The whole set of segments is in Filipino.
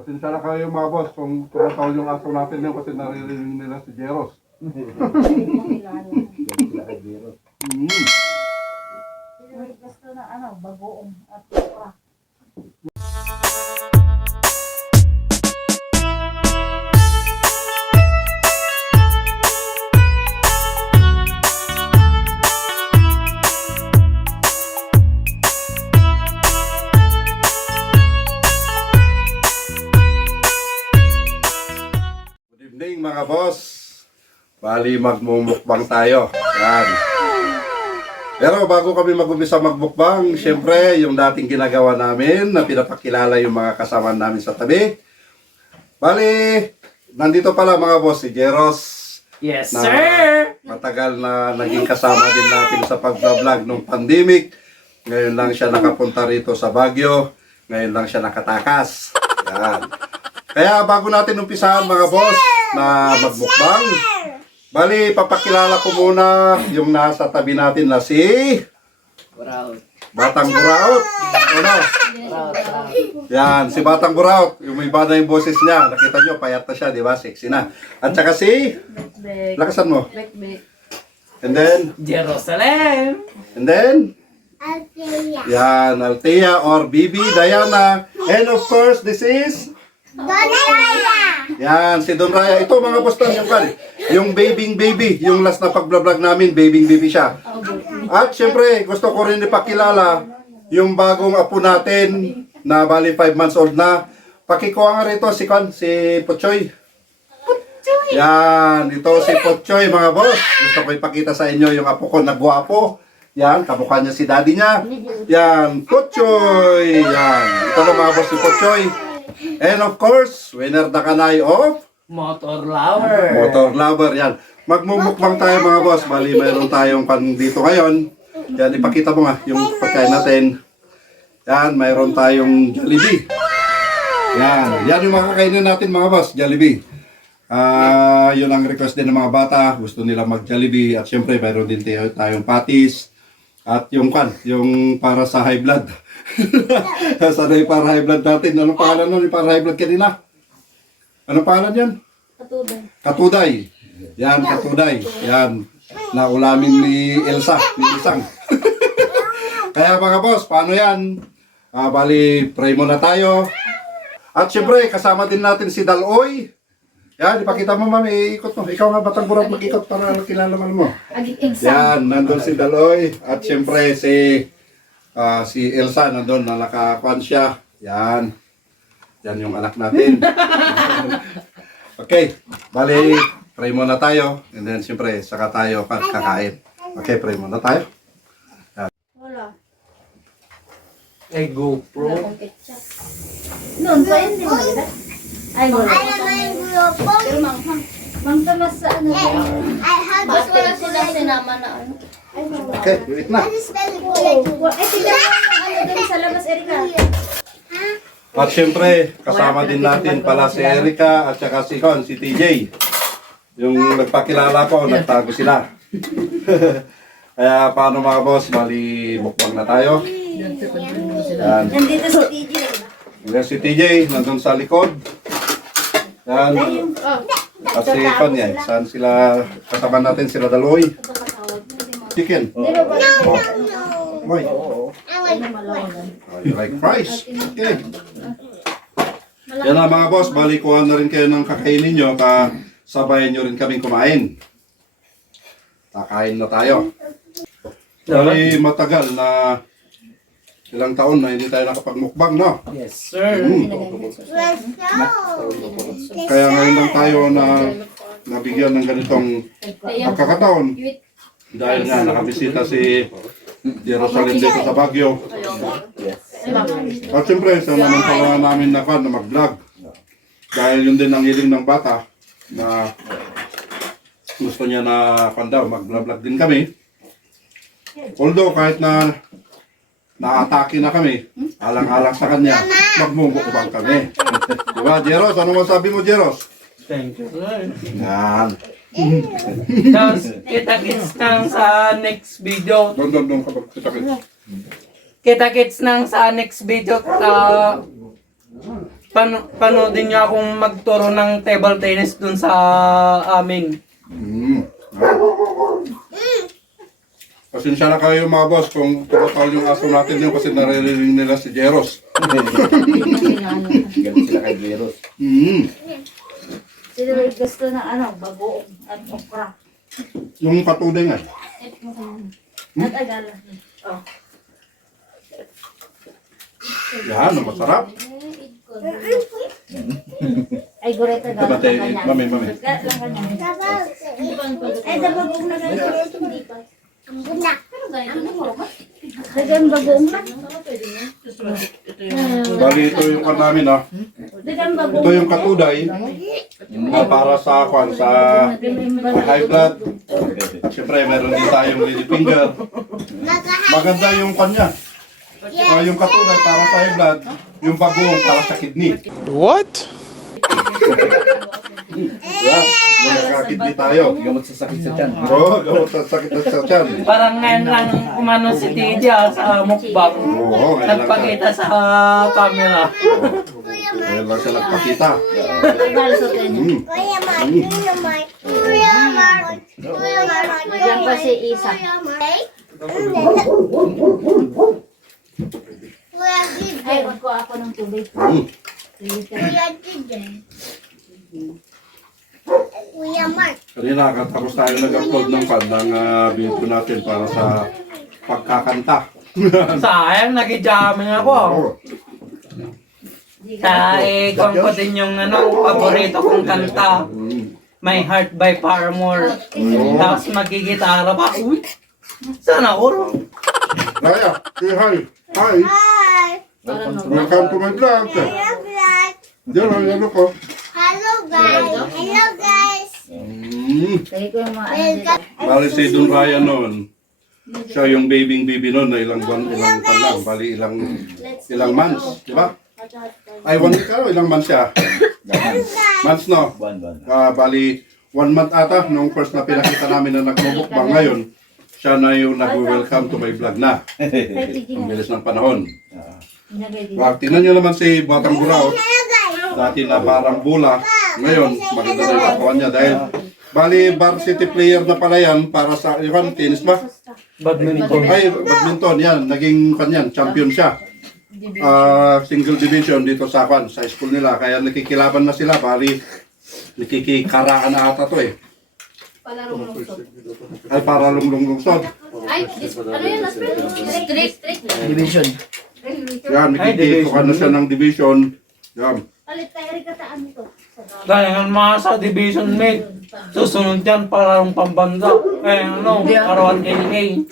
Pasensya na kayo mga boss kung tumataw yung aso natin yun kasi naririnig nila si Jeros. Gusto na bagoong at kapra. Good evening mga boss. Bali magmumukbang tayo. Yan. Pero bago kami mag-umpisa magbukbang, syempre yung dating ginagawa namin na pinapakilala yung mga kasama namin sa tabi. Bali, nandito pala mga boss si Jeros. Yes, Na sir! matagal na naging kasama din natin sa pag-vlog nung pandemic. Ngayon lang siya nakapunta rito sa Baguio. Ngayon lang siya nakatakas. Yan. Kaya bago natin umpisahan mga boss na magbukbang, bali papakilala ko muna yung nasa tabi natin na si Buraot. Batang Buraot. Ano? Yan, si Batang Buraot. Yung may iba na yung boses niya. Nakita nyo, payat na siya, di ba? Sexy na. At saka si... Lakasan mo. And then... Jerusalem! And then... Yan, Althea or Bibi, Diana. And of course, this is... Yan, si Don Raya. Ito mga bostan yung kan. Yung baby. Yung last na pag-vlog namin, baby siya. At syempre, gusto ko rin ipakilala yung bagong apo natin na bali 5 months old na. Pakikuha nga rito si Pochoy. Yan, ito si Pochoy mga boss. Gusto ko ipakita sa inyo yung apo ko na gwapo. Yan, kamukha niya si daddy niya. Yan, Pochoy. Yan, ito na mga boss si Pochoy. And of course, winner na kanay of Motor lover. Motor lover, yan. Magmumukbang tayo mga boss. Bali, mayroon tayong pan dito ngayon. Yan, ipakita mo nga yung pagkain natin. Yan, mayroon tayong Jollibee. Yan yung mga kakainin natin mga boss, Jollibee. Yun ang request din ng mga bata. Gusto nila mag-Jollibee. At syempre, mayroon din tayong patis. At yung para sa high blood. Sana yung para high blood natin. Anong pangalan nun? Yung para high blood kanina? Anong pangalan yan? Katuday. Yan, Katuday. Yan. Naulamin ni Elsa. Ni Isang. Kaya mga boss, paano yan? Bali, pray muna tayo. At syempre, kasama din natin si Daloy. Yan, ipakita mo mami, ikot mo. Ikaw nga Batang Buraot mag-ikot para kilala mo. Yan, nandun si Daloy. At syempre, si Elsa nandun na nakakuan siya. Yan. Yan yung anak natin. Okay, bali, pray muna tayo. And then, siyempre, saka tayo kakain. Okay, pray muna tayo. Wala. GoPro. Noon pa yun, di ba nila? Ay, wala. Pero mang tamas sa ano. Mas wala sila sinama na ano. Okay, wait na. Ay, tignan mo ang doon sa labas, Erika. At siyempre, kasama din natin pala si Erika at saka si TJ. Yung nagpakilala ko, nagtago sila. Kaya paano mga boss, bali mukbang na tayo. Yan. Nandito si TJ. Yan si TJ, nandun sa likod. Yan. At si Panya, saan sila, kasama natin sila Daloy. Chicken. Why? You like fries? Okay. Yan na mga boss, balikuhan na rin kayo ng kakainin nyo, sabayan nyo rin kaming kumain. Kakain na tayo. Bali matagal na ilang taon na hindi tayo nakapagmukbang, no? Yes, sir. Kaya ngayon lang tayo na nabigyan ng ganitong pagkakataon. Dahil nga nakabisita si Jerusalem dito sa Baguio. At siyempre, sa naman namin na mag-vlog. Dahil yun din ang hiling ng bata na gusto niya na mag-vlog din kami. Although kahit na naatake na kami, alang-alang sa kanya, magmumukbang kami. Diba, Jeros? Ano masabi mo, Jeros? Thank you, sir. Yan. Tapos, kita-kits nang sa next video. Doon kapag kita. Kita-kits nang sa next video. Panoodin niya akong magturo ng table tennis dun sa amin. Pasensya na kayo mga boss kung tumatawal yung aso natin yun kasi naririnig nila si Jeros. Galit sila kay Jeros. Sila may gusto ng ano, bagoong at okra. Yung patuloy nga. At agala. Oh. Yan, masarap. Ay, gureta gala. Dabate, mami. Lang kanya. Ay, bagoong na ganito. Hindi pa. Dagan bagoong na. Bali, ito yung kan namin ha. Dagan bagoong. Ito yung katuday para sa high blood. Siyempre, meron din tayong lady finger. Maganda yung kanya. Yung katuday para sa high blood, yung bagoong para sa kidney. What? Yeah, magkakidney tayo. Gamot sa sakit sa tiyan. Oo, gamot sa sakit sa tiyan. Parang ngayon lang umano si Tidia sa mukbang. Oo, ngayon lang siya. Nagpakita sa camera. Ngayon lang siya nagpakita. Agala sa kanya. Diyan pa si Isa. Ay, wag ko ako ng tubig. Kanina, tapos tayo nag-upload ng video natin para sa pagkakanta. Sayang, nag-jamming ako. Oo. Kung ko din yung paborito kong kanta. My Heart by Paramore. Tapos magigitara pa. Uy, sana all. Raya, say hi. Hi. Welcome to my vlog. Diyan ang ano ko. Hello guys. Kaya ko yung mga ano dito. Bali si Don Ryan noon. Siya yung baby noon na ilang buwan lang. Bali ilang months, di ba? Ay, 1 week ka, ilang months siya? Months, no? Buwan. Bali, 1 month ata nung first na pinakita namin na nagmumukbang ngayon. Siya na yung nag-welcome to my vlog na. Ang bilis ng panahon. Tingnan nyo naman si Batang Burao. Dati na parang bula. Ngayon, maganda na yung katawan niya dahil bali, varsity player na pala yan para sa, yun, tennis ba? Badminton. Ay, badminton, yan. Naging kanyan, champion siya. Single division dito sa school nila. Kaya nakikilaban na sila. Bali, nakikikaraan na ata to eh. Ay, para lunglungsod. Ay, ano yun? Street. Division. Yan, nakikitukan na siya ng division. Yan. Palit tayo rin kataan ito. Dahil nga mga sa division mate. Susunod yan para yung pambansa. Arawan AA.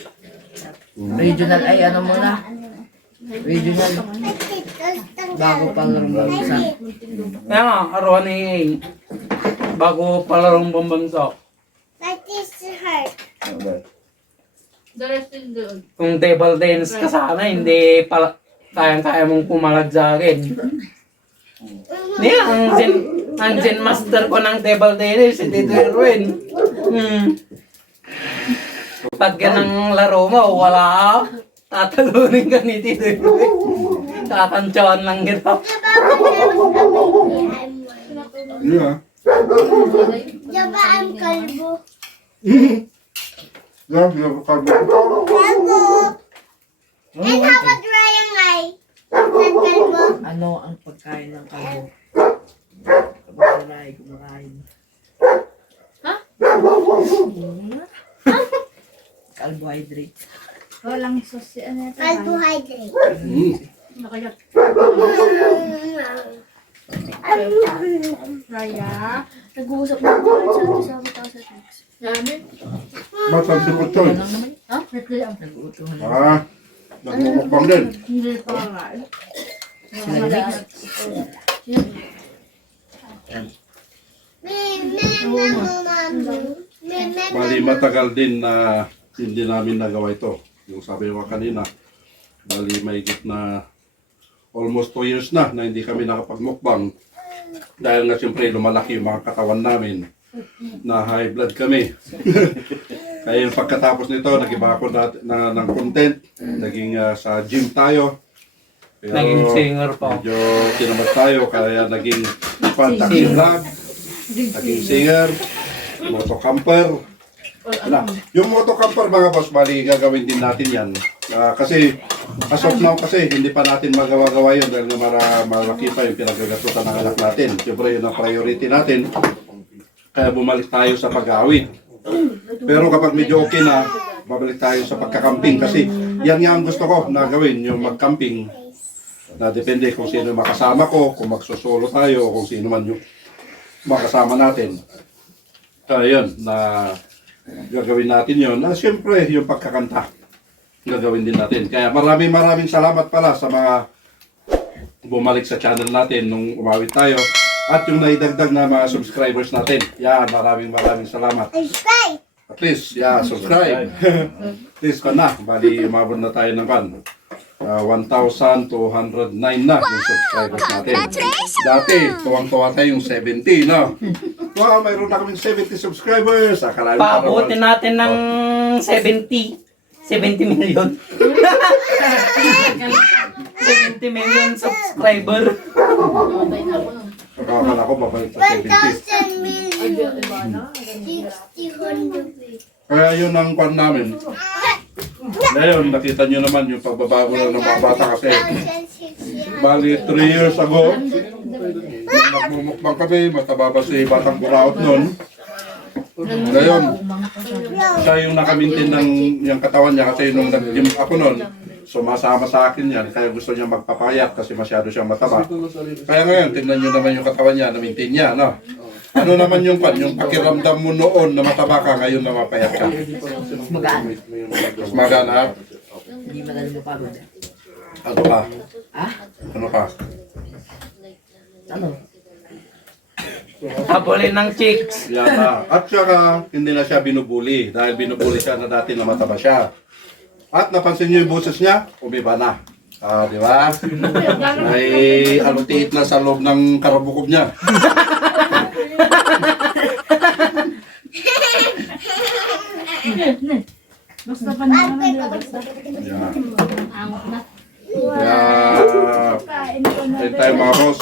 Regional ay ano muna? Regional. Bago pang bansa. Kaya nga, arawan AA. Bago palarong pambansa. That is hurt. Kung table tennis ka sana, hindi pala kayang-kaya mong pumalag sa akin. Hindi, ang Zen master ko ng table tennis, si Tito Erwin. Pag ganang laro mo, wala ka, tatalunin ka ni Tito Erwin. Tatantsawan lang kita. Yeah. Diba ang kalbo? Yeah, kalbo. Kalbo! And how about Ryan ay? Ang kalbo? Ano ang pagkain ng kalbo? Kumakain. Ha? Carbohydrate. Walang sauce. Ano ito? Carbohydrate. Raya. Nag-uusap na ako sa atin sa next. Ba't si Puchoy? Ha? Nag-uusap. Nag-uutuhan. Nagmumukbang din. Hindi pa nga. Bali, matagal din na hindi namin nagawa ito. Yung sabi mo kanina, bali mahigit na almost 2 years na hindi kami nakapagmukbang. Dahil nga siyempre lumalaki yung mga katawan namin na high blood kami. Kaya yung pagkatapos nito, nag-iba ako ng content. Naging sa gym tayo. Pero Naging singer pa. medyo tinamad tayo kaya naging taxi vlog, naging singer, motocamper. Wala. Yung motocamper mga boss, bali gagawin din natin yan. Kasi as of now kasi hindi pa natin magawa-gawa yun dahil nga malaki pa yung pinagagatutan ng anak natin. Siyempre yun ang priority natin. Kaya bumalik tayo sa pag-aawit. Pero kapag medyo okay na, babalik tayo sa pagkakamping kasi yan nga ang gusto ko na gawin, yung magcamping. Na depende kung sino yung makasama ko, kung magsusolo tayo, kung sino man yung makasama natin. Kaya yun, na gagawin natin yun. Na siyempre, yung pagkakanta, gagawin din natin. Kaya maraming salamat pala sa mga bumalik sa channel natin nung umawit tayo. At yung naidagdag na mga subscribers natin. Yan, maraming salamat. Subscribe. At least, yeah, subscribe. At least ka na. Bali, umabot na tayo ng 1,209 na yung subscribers natin. Dati, tuwang-tuwa tayo yung 70, no? Wow, mayroon na kaming 70 subscribers. Akalain mo pa Paabutin natin ng 70 million. 70 million subscriber. Akala ko babalik sa 70. 1,000 million. 60 Kaya yun ang pan namin. Ngayon, nakita nyo naman yung pagbabago na ng mga bata kasi. 1,600. Bali, 3 years ago, nung nagmumukbang kami, mataba pa si Batang Buraot nun. Ngayon, siya yung nakamintin ng yung katawan niya kasi nung nag-gym ako nun, sumasama sa akin yan, kaya gusto niya magpapayat kasi masyado siyang mataba. Kaya ngayon, tingnan nyo naman yung katawan niya, namintin niya, no? Ano naman yung pakiramdam mo noon na mataba ka, ngayon na mapayat ka? Magaan. Mas magana. Hindi madali mapagod. Ano ka? Ha? Ano ka? Ano? Habulin ng chicks. Yata. At saka, hindi na siya binubuli dahil binubuli siya na dati na mataba siya. At napansin niyo yung boses niya, umiba na. Di ba? May alutiit na sa loob ng karabukob niya. Basta pa naman nila, basta. Yeah. Angot na. Kaya, Kain ko na. ayun tayo mga boss.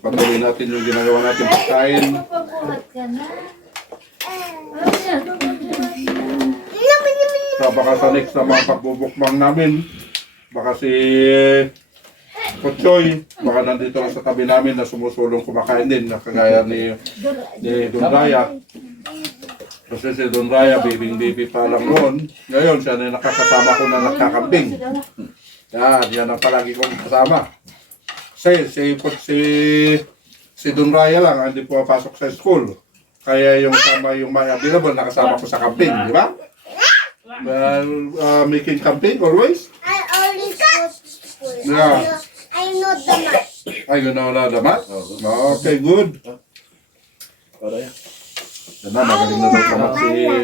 Patuloy natin yung ginagawa natin pagkain. Pabuhat ka na. Ano yan? So baka sa next na mga pagbubukbang namin, baka si Kutsoy, baka nandito lang sa tabi namin na sumusulong kumakain din, na kagaya ni Don Raya. Kasi si Don Raya, baby pa lang noon. Ngayon, siya na nakakasama ko na nagkakambing. Yan ang palagi kong kasama. Si Don Raya lang, hindi pumapasok sa school. Kaya yung may available, nakasama ko sa camping, di ba? Well, making camping always. I always go to school. Yeah. I know the math. Ay, ganaw na damat? Okay, good. Para yan. Yan na, magaling na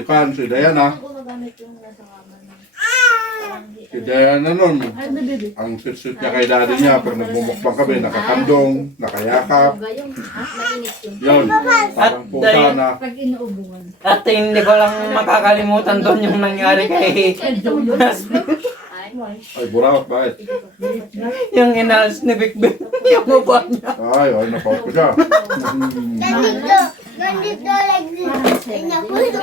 daw si Diana. Gumagamit yung nasa kama na. Si Diana nun, ang sweet-sweet niya kay daddy niya, pag nagmumukbang kami, nakakandong, nakayakap. Yung, mainit yung. Yun, parang pusa na. Pag inuubuan. At hindi ko lang makakalimutan doon yung nangyari kay Ay, burawat, bakit? yung inalas ni Big Ben. Yung mukha niya. Ay, napaut ko siya. Ganito like this. And I put it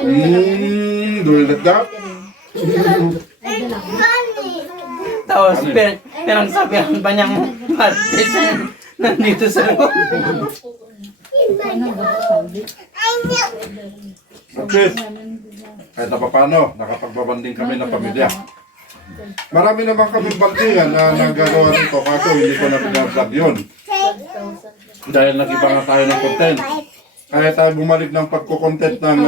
Do you like that? funny. Tapos pinagsabihan pa niyang artist nandito sa loob. I know. At least, kahit na paano, nakapagbabanding kami ng pamilya. Marami naman kami bandingan na nagagawa nito, kaso hindi ko na pinablog yun. Dahil nag-iba nga tayo ng content. Kaya tayo bumalik ng pagkukontent ng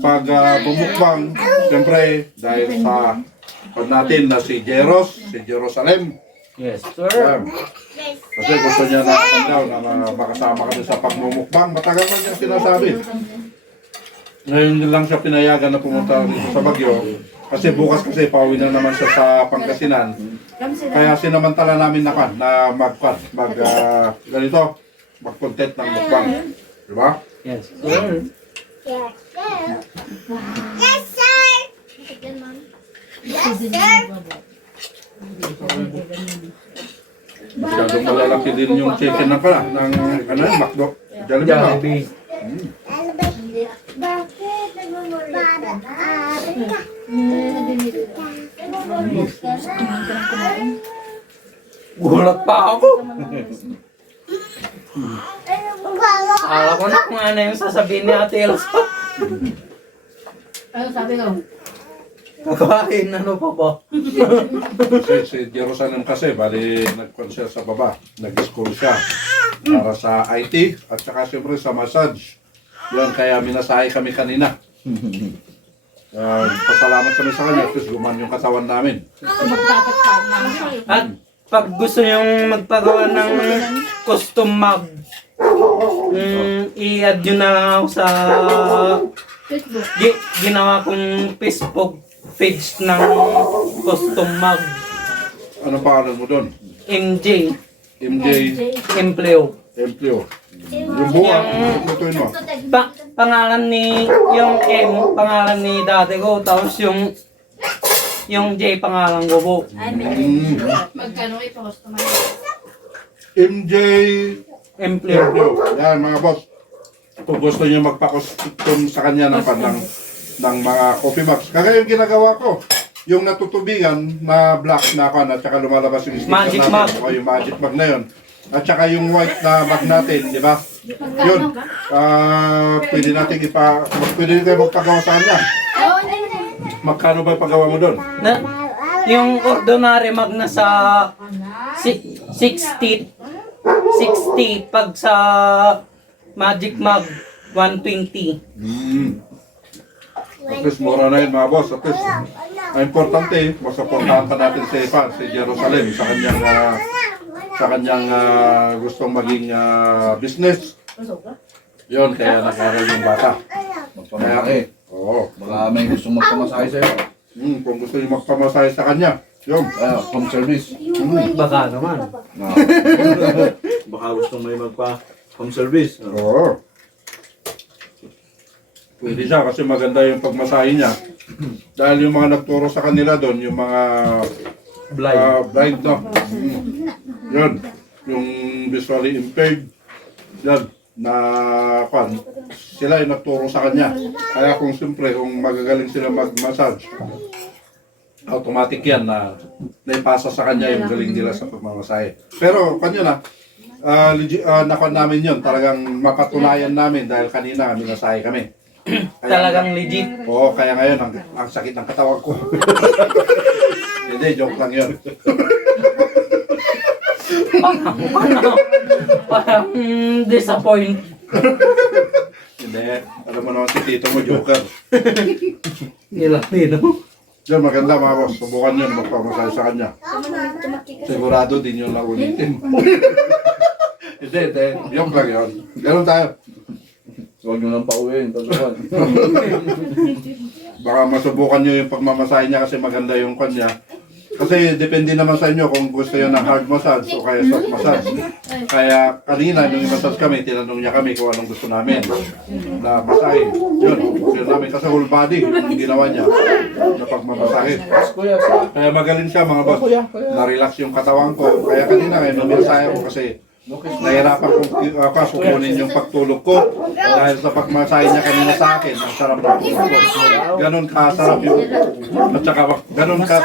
pagbumukbang. Siyempre, dahil sa natin na si Jerusalem. Yes, sir. Yan. Kasi gusto niya na daw na makasama kami sa pagmumukbang. Matagal na niyang sinasabi. Ngayon din lang siya pinayagan na pumunta dito sa Baguio. Kasi bukas kasi pauwi na naman siya sa Pangasinan. Kaya sinamantala namin na ganito, mag-content ng mukbang. Diba? Yes, sir. Yes, sir. Yes, sir. Yes, sir. Masyadong malalaki din yung chicken na pala ng ano yun, McDo. Jollibee na. Jollibee. Bakit nagmumura? Gulat pa ako. Akala ko na kung ano yung sasabihin ni Ate Elsa. Ano sabi ko? Kakain, ano pa ba? Si Jerusalem kasi, bali nag-concert sa baba. Nag-school siya para sa IT at saka siyempre sa massage. Yun, kaya minasahe kami kanina. Pasalamat kami sa kanya, at least guman yung katawan namin. Magdapat pa. At pag gusto nyong magpagawa ng custom mug, i-add nyo na lang ako sa Facebook. ginawa kong Facebook page ng custom mug. Ano pangalan mo doon? MJ MJ Empleo. Empleo. Yung buwan, lutuin mo. Pangalan ni yung M, pangalan ni dati ko, tapos yung J pangalan ko po. Magkano kayo pa customer? MJ Empleo. Empleo. Yan mga boss. Kung gusto niyo magpa-custom sa kanya ng mga coffee mugs. Kaya yung ginagawa ko, yung natutubigan na black na ako at saka lumalabas yung sticker Magic natin. mug. O yung magic mug na yun. At saka yung white na mug natin, di ba? Yun. Pwede natin pwede kayo magpagawa sa kanya. Magkano ba yung paggawa mo doon? Na, yung ordinary mug na sa 60 pag sa magic mug 120. At least mura na yun mga boss. At least ang importante, mas supportahan pa natin si Evan, si Jerusalem sa kanyang gustong maging business. Yun, kaya nag-aral yung bata. Magpamalaki. Oo. Baka may gustong magpamasahe sa'yo. Kung gusto niyo magpamasahe sa kanya, yun. Home service. Baka naman. Baka gusto may magpa-home service. Oo. Pwede siya kasi maganda yung pagmasahe niya. Dahil yung mga nagturo sa kanila doon, yung mga blind, no? Yun. Yung visually impaired. Yan. Na kwan. Sila yung nagturo sa kanya. Kaya kung siyempre, kung magagaling sila mag-massage, automatic yan na naipasa sa kanya yung galing nila sa pagmamasahe. Pero kanya na, nakon namin yun. Talagang mapatunayan namin dahil kanina minasahe kami. Talagang legit. Oo, kaya ngayon ang sakit ng katawan ko. Hindi, joke lang yun. Parang disappoint. Hindi, alam mo naman si tito mo, joker. Ilang dino. Diyan, maganda mga boss. Subukan nyo na magpamasahe sa kanya. Sigurado din yun lang ulitin. Hindi, joke lang yun. Ganun tayo. Huwag nyo nang pauwiin. Tagpuan. Baka masubukan nyo yung pagmamasahe niya kasi maganda yung kanya. Kasi depende naman sa inyo kung gusto nyo ng hard massage o kaya soft massage. Kaya kanina nung massage kami, tinanong niya kami kung anong gusto namin na masahe. Yun namin kasi whole body yung ginawa niya na pagmamasahe. Kuya, sa... Kaya magaling siya mga boss. Na-relax yung katawan ko. Kaya kanina ngayon, numisahe ako kasi nahirapan kong sukunin yung pagtulog ko dahil sa pagmasahe niya kanina sa akin, ang sarap ng tulog ko. Ganon kasarap yung, at saka ganon ka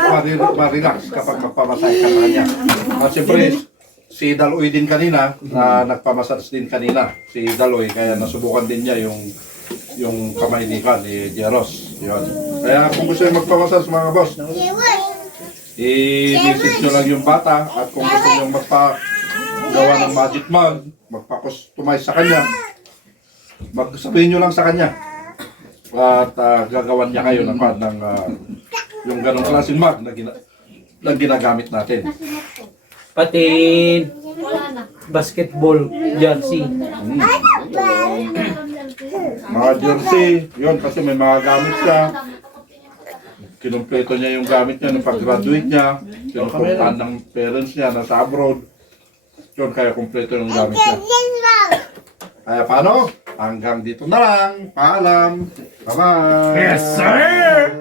ma-relax kapag magpamasahe ka sa kanya. At siyempre, si Daloy din kanina, na nagpamassage din kanina, si Daloy, kaya nasubukan din niya yung kamay ni Jeros. Yun. Kaya kung gusto yung magpamassage mga boss, i-message nyo lang yung bata at kung gusto nyo gawa ng magic mug, magpa-customize sa kanya, magsabihin nyo lang sa kanya at gagawan niya kayo ng yung ganong klaseng mug na ginagamit natin. Pati basketball jersey. Mga jersey, yun kasi may mga gamit siya. Kinumpleto niya yung gamit niya nung pag-graduate niya, kinupuntahan ng parents niya na sa abroad. Yun, kaya kumpleto yung gamit niya. Kaya paano? Hanggang dito na lang. Paalam. Bye-bye. Yes, sir!